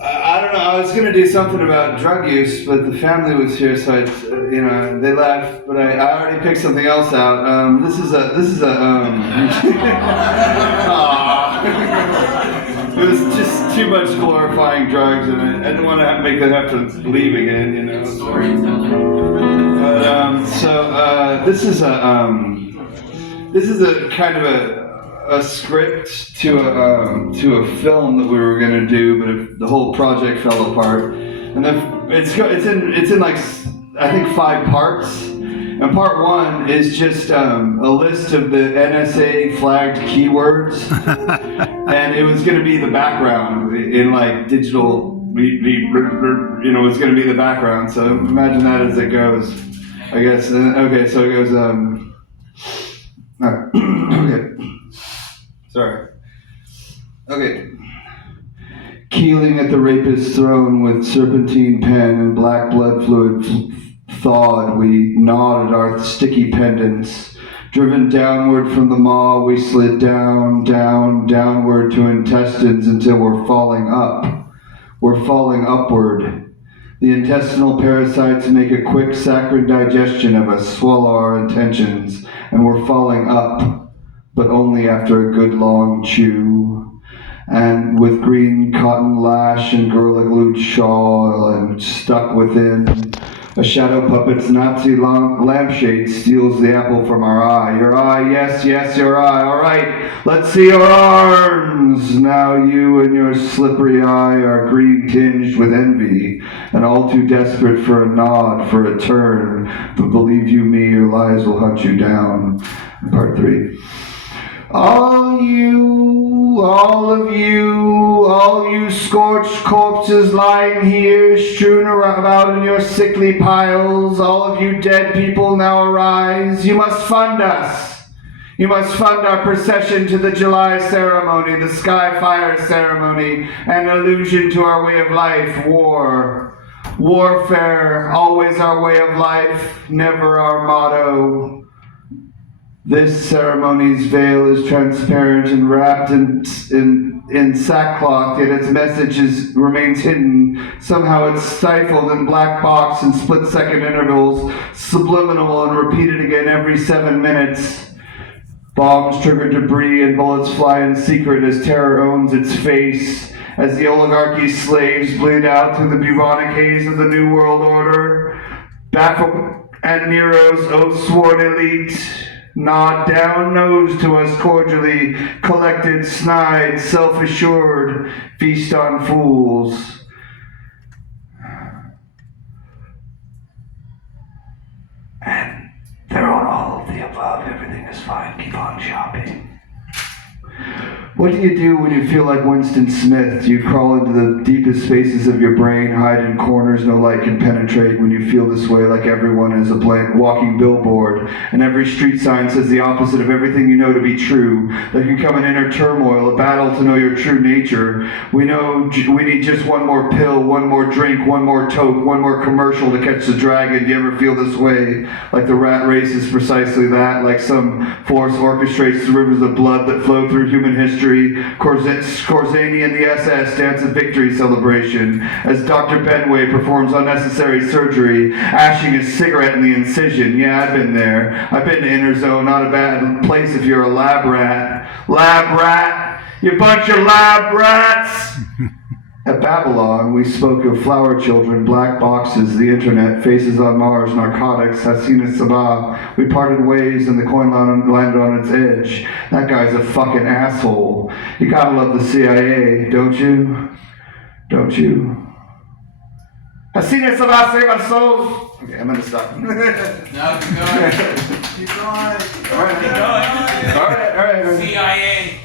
I don't know. I was gonna do something about drug use, but the family was here, so they left. But I already picked something else out. Aw. It was just too much glorifying drugs, and I didn't want to make them have to leave again, But this is a kind of a script to a film that we were gonna do, but the whole project fell apart. And then it's in like I think 5 parts. And part one is just a list of the NSA flagged keywords, and it was gonna be the background in like digital. It's gonna be the background. So imagine that as it goes. I guess. Okay, so it goes. Okay. Sorry. Okay. Keeling at the rapist's throne with serpentine pen and black blood fluid thawed, we gnawed at our sticky pendants. Driven downward from the maw, we slid downward to intestines until we're falling up. We're falling upward. The intestinal parasites make a quick saccharine digestion of us, swallow our intentions, and we're falling up, but only after a good long chew. And with green cotton lash and gorilla glued shawl and stuck within, a shadow puppet's Nazi lampshade steals the apple from our eye. Your eye, yes, your eye. All right, let's see your arms. Now you and your slippery eye are green tinged with envy and all too desperate for a nod, for a turn. But believe you me, your lies will hunt you down. Part 3. All you scorched corpses lying here, strewn about in your sickly piles, all of you dead people now arise. You must fund us. You must fund our procession to the July ceremony, the sky fire ceremony, an allusion to our way of life, war. Warfare, always our way of life, never our motto. This ceremony's veil is transparent and wrapped in sackcloth, yet its message remains hidden. Somehow it's stifled in black box in split-second intervals, subliminal and repeated again every 7 minutes. Bombs trigger debris and bullets fly in secret as terror owns its face, as the oligarchy's slaves bleed out through the bubonic haze of the New World Order. Baffled and Nero's oath-sworn elite nod down nose to us cordially, collected, snide, self-assured, feast on fools. And they're on all of the above. Everything is fine. Keep on shopping. What do you do when you feel like Winston Smith? You crawl into the deepest spaces of your brain, hide in corners no light can penetrate. When you feel this way, like everyone is a blank walking billboard, and every street sign says the opposite of everything you know to be true. There can come an inner turmoil, a battle to know your true nature. We know we need just one more pill, one more drink, one more toke, one more commercial to catch the dragon. Do you ever feel this way? Like the rat race is precisely that, like some force orchestrates the rivers of blood that flow through human history. Corzani and the Z.A.S dance a victory celebration as Dr. Benway performs unnecessary surgery, ashing his cigarette in the incision. Yeah, I've been there. I've been to Inner Zone, not a bad place if you're a lab rat. Lab rat! You bunch of lab rats! At Babylon, we spoke of flower children, black boxes, the internet, faces on Mars, narcotics, Hasina Sabah. We parted ways and the coin landed on its edge. That guy's a fucking asshole. You gotta love the CIA, don't you? Don't you? Hasina Sabah, save our souls! Okay, I'm gonna stop. No, keep going. Keep going. All right. CIA.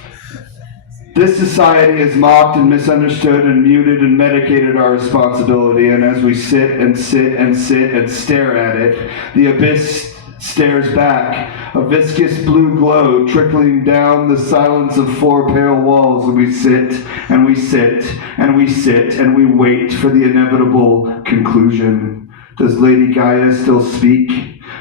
This society has mocked and misunderstood and muted and medicated our responsibility, and as we sit and stare at it, the abyss stares back, a viscous blue glow trickling down the silence of 4 pale walls, and we sit and we wait for the inevitable conclusion. Does Lady Gaia still speak?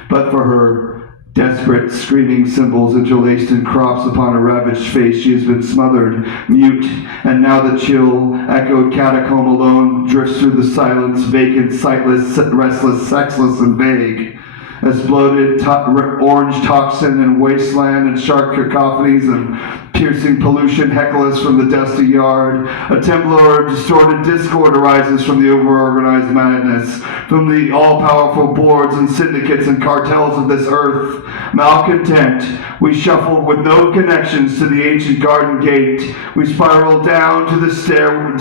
But for her Desperate, screaming symbols interlaced in crops upon a ravaged face. She has been smothered, mute, and now the chill, echoed catacomb alone drifts through the silence, vacant, sightless, restless, sexless, and vague. As bloated orange toxin and wasteland and shark cacophonies and piercing pollution heckle us from the dusty yard. A temblor of distorted discord arises from the overorganized madness, from the all-powerful boards and syndicates and cartels of this earth. Malcontent, we shuffle with no connections to the ancient garden gate. We spiral down the stairwell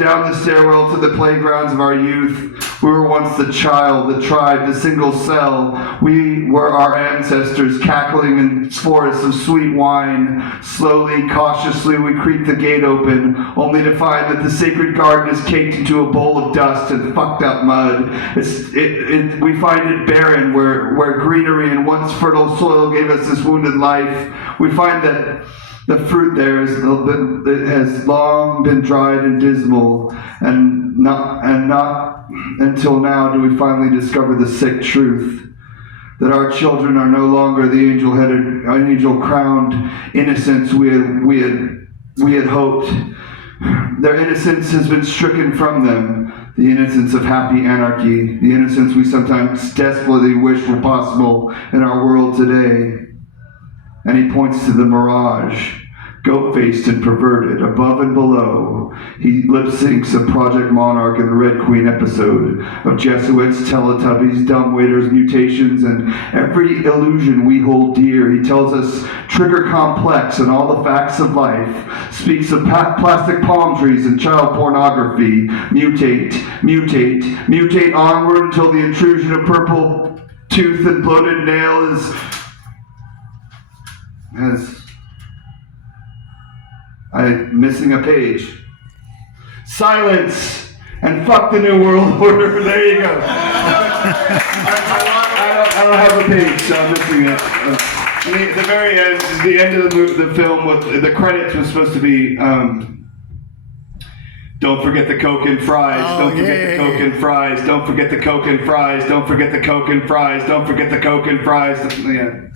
to the playgrounds of our youth. We were once the child, the tribe, the single cell. We were our ancestors, cackling in forests of sweet wine. Slowly, cautiously, we creak the gate open, only to find that the sacred garden is caked into a bowl of dust and fucked up mud. We find it barren, where greenery and once fertile soil gave us this wounded life. We find that the fruit there has long been dried and dismal, and not until now do we finally discover the sick truth that our children are no longer the angel-crowned innocence we had hoped. Their innocence has been stricken from them. The innocence of happy anarchy, the innocence we sometimes desperately wish were possible in our world today. And he points to the mirage, goat-faced and perverted, above and below. He lip-syncs a Project Monarch and the Red Queen episode of Jesuits, Teletubbies, dumbwaiters, mutations, and every illusion we hold dear. He tells us trigger complex and all the facts of life, speaks of plastic palm trees and child pornography. Mutate onward until the intrusion of purple tooth and bloated nail I'm missing a page. Silence and fuck the New World Order. There you go. I don't have a page, so I'm missing it. The very end, the end of the film, with the credits was supposed to be, don't forget the Coke and fries. Don't forget the Coke and fries. Don't forget the Coke and fries. Don't forget the Coke and fries. Don't forget the Coke and fries. Yeah.